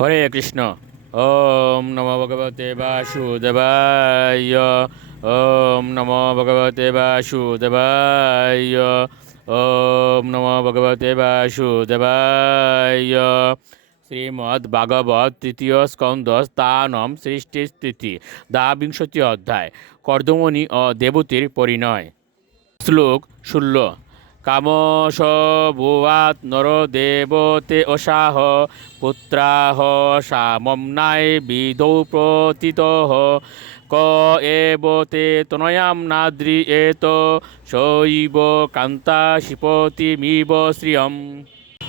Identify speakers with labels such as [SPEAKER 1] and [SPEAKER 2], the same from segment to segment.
[SPEAKER 1] হরে কৃষ্ণ। ওম নম ভগবতে বাসুদেবায়। ওম নম ভগবতে বাসুদেবায়। ওম নম ভগবতে বাসুদেবায়। শ্রীমদ্ ভাগবত তৃতীয় স্কন্দ স্থানম সৃষ্টি স্থিতি দ্বাবিংশতি অধ্যায়, কর্দমণি ও দেবতীর পরিণয়। শ্লোক ষোলো। কামস ভুয়াত নর দেবতে অসাহ পুত্রাহ সামম্নায় বিদৌ প্রতীত ক এবতে তনয়াম নাদ্রি এত, শৈব কান্তা শিপতিমিব শ্রিয়ম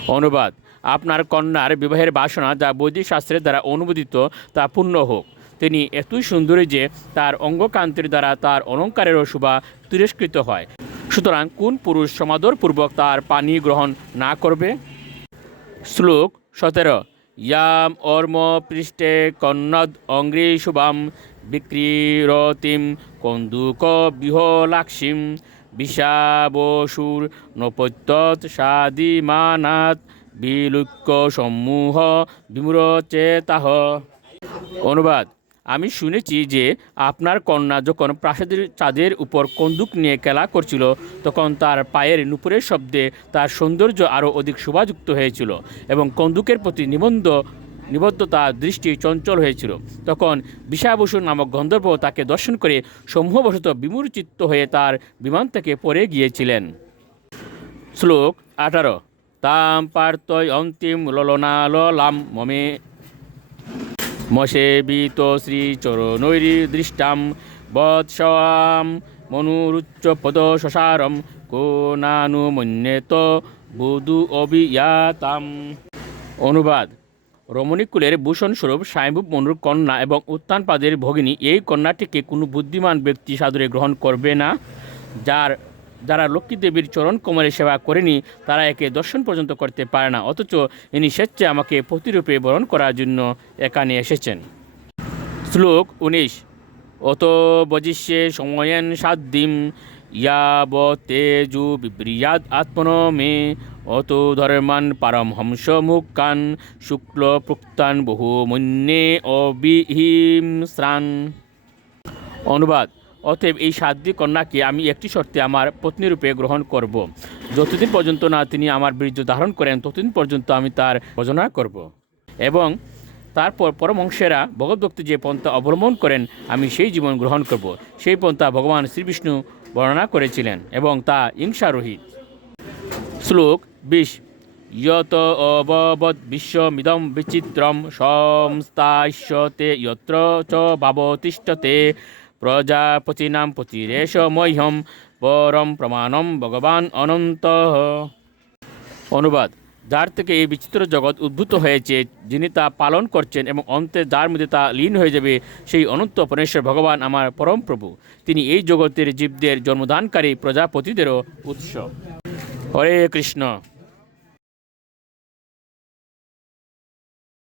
[SPEAKER 1] অনুবাদ আপনার কন্যার বিবাহের বাসনা যা বৈদিক শাস্ত্রের দ্বারা অনুমোদিত, তা পূর্ণ হোক তিনি এতই সুন্দরী যে, তার অঙ্গকান্তির দ্বারা তার অলঙ্কারেরও শোভা তিরস্কৃত হয়। সুতরাং কোন পুরুষ সমাদরপূর্বক তার পানি গ্রহণ না করবে? শ্লোক সতেরো। ইয়াম অর্ম পৃষ্ঠে কন্নদ অঙ্গ্রি শুভাম বিক্রিরতিম কন্দুক বিহলাক্ষিম বিষাবসুর নপত্যৎ সাদিমানাত বিলুক্য সম্মূহ বিমূরচেতাহ অনুবাদ। আমি শুনেছি যে আপনার কন্যা যখন প্রাসাদের চাঁদের উপর কন্দুক নিয়ে খেলা করছিল, তখন তার পায়ের নুপুরের শব্দে তার সৌন্দর্য আরও অধিক শোভাযুক্ত হয়েছিল এবং কন্দুকের প্রতি নিবন্ধ, নিবদ্ধতা দৃষ্টি চঞ্চল হয়েছিল। তখন বিষাবসু নামক গন্ধর্ব তাকে দর্শন করে সমূহবশত বিমূর্চিত্ত হয়ে তার বিমান থেকে পড়ে গিয়েছিলেন। শ্লোক আঠারো। তাম পার্থয় অন্তিম ললনালাম মমে মশেবিত দৃষ্টাম বৎসম মনুরুচ্চ পদ শসারম কো নানু মন্যেত বুধু অবিয়াতাম অনুবাদ রমণীকুলের ভূষণ স্বরূপ স্বয়ম্ভূ মনুর কন্যা এবং উত্তানপাদের ভগিনী এই কন্যাটিকে কোনো বুদ্ধিমান ব্যক্তি সাদরে গ্রহণ করবে না, যার যারা লক্ষ্মী দেবীর চরণ কোমরে সেবা করেনি, তারা একে দর্শন পর্যন্ত করতে পারে না। অথচ ইনি স্বেচ্ছায় আমাকে প্রতিরূপে বরণ করার জন্য এখানে এসেছেন। শ্লোক উনিশ। অত বজিষ্যে সময়েন সাদ্দিম ইয়াবতেজু বিব্রিয়াদ আত্মন মে অত ধর্মান পারমহংস মুখান শুক্ল প্রুক্তান বহু মন্যে অবিহিম শ্রান অনুবাদ। অতএব এই সাধ্বী কন্যাকে আমি একটি শর্তে আমার পত্নীরূপে গ্রহণ করব। যতদিন পর্যন্ত না তিনি আমার বীর্য ধারণ করেন, ততদিন পর্যন্ত আমি তার ভজনা করব। এবং তারপর পরমংশেরা ভগবদ্ভক্তি যে পন্থা অবলম্বন করেন, আমি সেই জীবন গ্রহণ করব। সেই পন্থা ভগবান শ্রীবিষ্ণু বর্ণনা করেছিলেন এবং তা হিংসারহিত শ্লোক বিশ ইয়ত অববৎ বিশ্বমিদম বিচিত্রম সংস্থাস্যতে যত্র চ ভাবতিষ্ঠতে প্রজাপতিনাম পতিরেশ মহ্যম পরম প্রমাণম ভগবান অনন্ত অনুবাদ যার থেকে এই বিচিত্র জগৎ উদ্ভূত হয়েছে, যিনি তা পালন করছেন এবং অন্তে যার মধ্যে তা লীন হয়ে যাবে, সেই অনন্ত পরমেশ্বর ভগবান আমার পরম প্রভু। তিনি এই জগতের জীবদের জন্মদানকারী প্রজাপতিদেরও উৎস। হরে কৃষ্ণ।